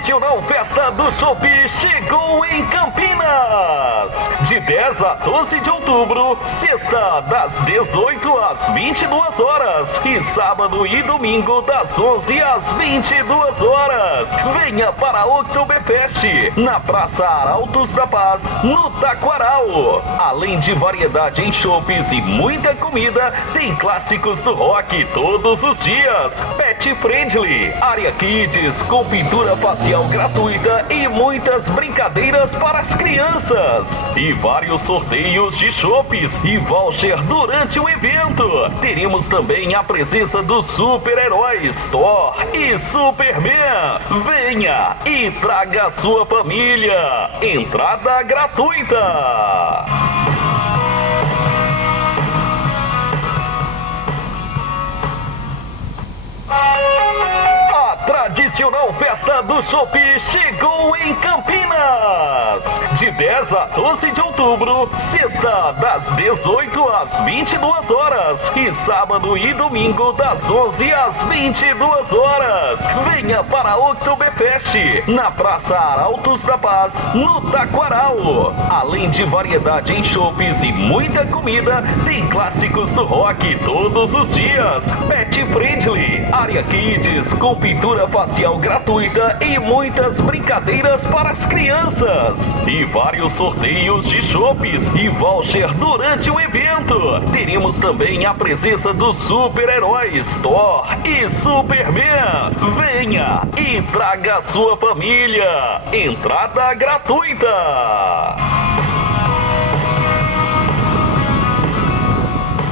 tradicional festa do Chopp chegou em Campinas. De 10 a 12 de outubro, sexta das 18 às 22 horas e sábado e domingo das 11 às 22 horas. Venha para a Oktoberfest, na Praça Arautos da Paz, no Taquaral. Além de variedade em chopps e muita comida, tem clássicos do rock todos os dias. Pet Friendly, área Kids com pintura facial gratuita e muitas brincadeiras para as crianças. E vários sorteios de chopps e voucher durante o evento. Teremos também a presença dos super-heróis Thor e Superman. Venha e traga a sua família. Entrada gratuita. A tradicional festa do Chopp chegou em Campinas. De 10 a 12 de outubro, sexta das 18 às 22 horas e sábado e domingo das 11 às 22 horas. Venha para a Oktoberfest, na Praça Arautos da Paz, no Taquaral. Além de variedade em chopps e muita comida, tem clássicos do rock todos os dias. Pet Friendly, área Kids com pintura facial gratuita e muitas brincadeiras para as crianças. E vários sorteios de chopps e voucher durante o evento. Teremos também a presença dos super-heróis Thor e Superman. Venha e traga a sua família. Entrada gratuita.